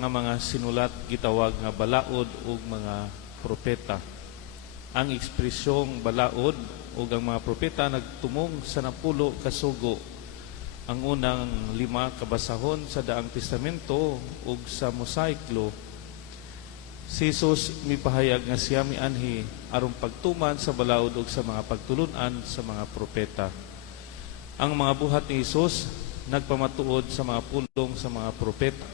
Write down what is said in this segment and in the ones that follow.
nga mga sinulat gitawag nga balaod ug mga propeta. Ang ekspresyong balaod ug ang mga propeta nagtumong sa 10 ka sugo. Ang unang 5 kabasahon sa Daang Testamento ug sa Mosaiklo. Si Jesus mipahayag nga siya mianhi aron pagtuman sa balaod ug sa mga pagtulunan sa mga propeta. Ang mga buhat ni Jesus nagpamatuod sa mga pulong sa mga propeta.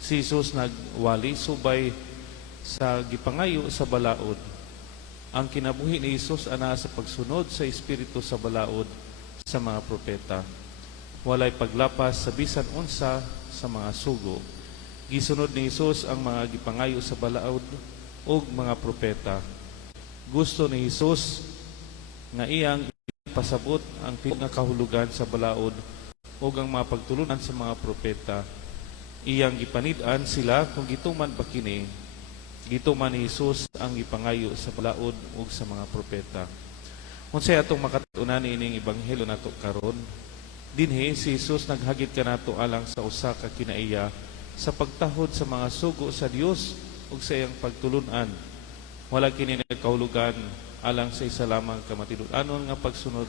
Si Jesus nagwali subay sa gipangayo sa balaod. Ang kinabuhi ni Jesus ana sa pagsunod sa Espiritu sa balaod sa mga propeta. Walay paglapas sa bisan unsa sa mga sugo. Gisunod ni Jesus ang mga gipangayo sa balaod ug mga propeta. Gusto ni Jesus nga iyang pasabot ang nga kahulugan sa balaod ug ang mga pagtulunan sa mga propeta. Iyang gipanid-an sila kung gituman ba kini. Gituman ni Jesus ang gipangayo sa balaod ug sa mga propeta. Unsay atong makatunan ining ebanghelyo nato karon? Dinhi si Jesus naghagit kanato alang sa usa ka kinaiya sa pagtahod sa mga sugo sa Dios ug sa iyang pagtulunan. Wala kini nagkahulugan alang sa isa lamang ka matinud-anon nga pagsunod.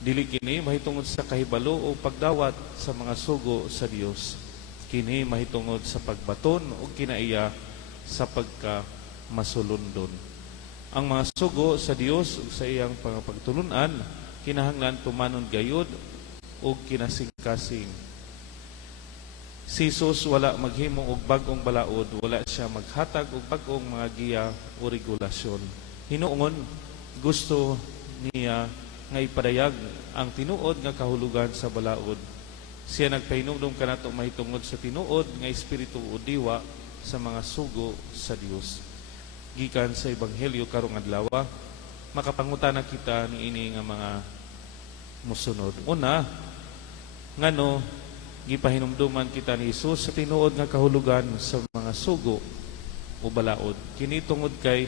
Dili kini mahitungod sa kahibalo o pagdawat sa mga sugo sa Dios. Kini mahitungod sa pagbaton o kinaiya sa pagka-masulundon. Ang mga sugo sa Dios ug sa iyang pagtulunan kinahanglan tumanon gayud ug kinasing-kasing. Si Jesus wala maghimo og bag-ong balaod, wala siya maghatag og bag-ong mga giya o regulasyon. Hinuon gusto niya nga ipadayag ang tinuod nga kahulugan sa balaod. Siya nagpahinumdom kanato mahitungod sa tinuod nga espiritu o diwa sa mga sugo sa Dios. Gikan sa ebanghelyo karong adlaw, makapangutana kita niini nga mga musunod. Una, ngano gipahinumduman kita ni Jesus sa tinuod nga kahulugan sa mga sugo o balaod. Kini tungod kay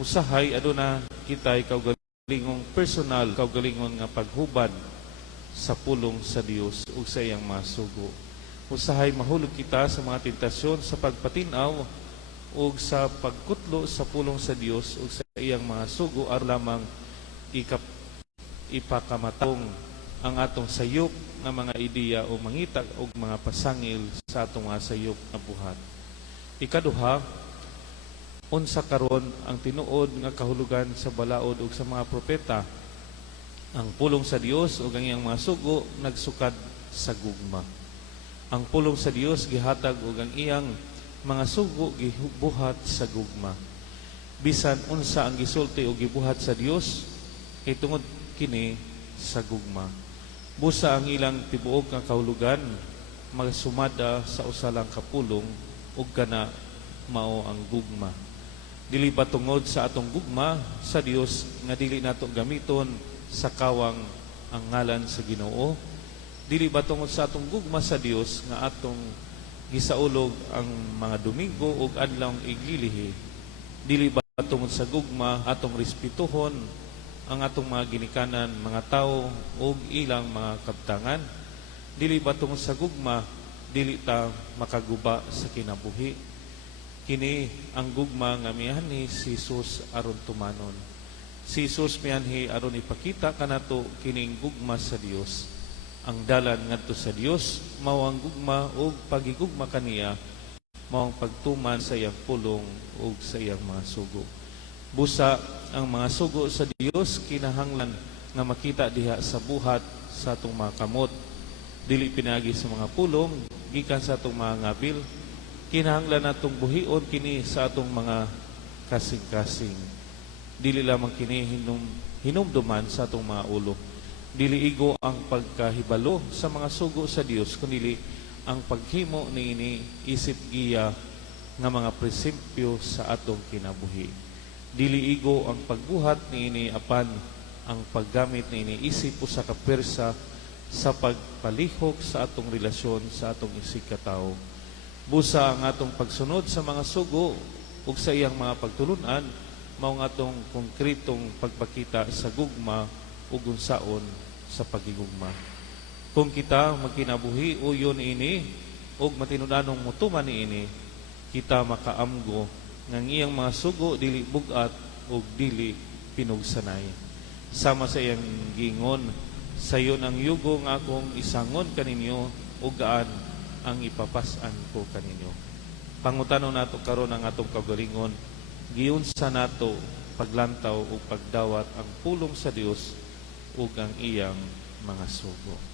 usahay aduna kitay kaugalingong personal, kaugalingon nga paghubad sa pulong sa Dios ug sa iyang mga sugo. Usahay mahulog kita sa mga tentasyon sa pagpatinaw ug sa pagkutlo sa pulong sa Dios ug sa iyang mga sugo aron lamang ipakamatong ang atong sayop nga mga ideya o mangitag og mga pasangil sa atong mga sayop nga buhat. Ikaduha, unsa karon ang tinuod nga kahulugan sa balaod ug sa mga propeta. Ang pulong sa Dios ug ang iyang mga sugo nagsukad sa gugma. Ang pulong sa Dios gihatag ug ang iyang mga sugo gibuhat sa gugma. Bisan unsa ang gisulti o gibuhat sa Dios, kay tungod kini sa gugma. Busa ang ilang tibuok nga kahulugan magsumada sa usa lang ka pulong ug kana mao ang gugma. Dili ba tungod sa atong gugma sa Dios nga dili nato gamiton sa kawang ang ngalan sa Ginoo? Dili ba tungod sa atong gugma sa Dios nga atong gisaulog ang mga Domingo ug adlawng iglilihi? Dili ba tungod sa gugma atong respetuhon ang atong mga ginikanan, mga tao ug ilang mga kabtangan? Dili ba tungod sa gugma dili ta makaguba sa kinabuhi? Kini ang gugma nga mianhi si Jesus aron tumanon. Si Jesus mianhi aron ipakita kanato kining gugma sa Dios. Ang dalan ngadto sa Dios mao ang gugma ug pagigugma kaniya mao ang pagtuman sa iyang pulong ug sa iyang mga sugo. Busa ang mga sugo sa Dios kinahanglan nga makita diha sa buhat sa atong mga kamot. Dili pinagi sa mga pulong gikan sa atong mga ngabil. Kinahanglan natong buhion kini sa atong mga kasing-kasing. Dili lamang kini hinumduman sa atong mga ulo. Dili igo ang pagkahibalo sa mga sugo sa Dios, kundi ang paghimo niini isip giya nga mga prinsipyo sa atong kinabuhi. Dili igo ang pagbuhat niini apan ang paggamit niini isip usa ka pwersa sa pagpalihok sa atong relasyon sa atong isig katao. Busa ang atong pagsunod sa mga sugo ug sa iyang mga pagtulunan mao nga atong konkretong pagpakita sa gugma ug unsaon sa pagigugma. Kung kita magkinabuhi uyon ini ug matinud-anong mutuman niini, kita makaamgo nga ang iyang mga sugo dili bugat ug dili pinugsanay. Sama sa iyang gingon, sayon ang yugo nga akong isangon kaninyo ug gaan ang ipapas-an ko kaninyo. Pangutanon nato karon ang atong kaugalingon, giunsa nato paglantaw o pagdawat ang pulong sa Dios ug ang iyang mga sugo.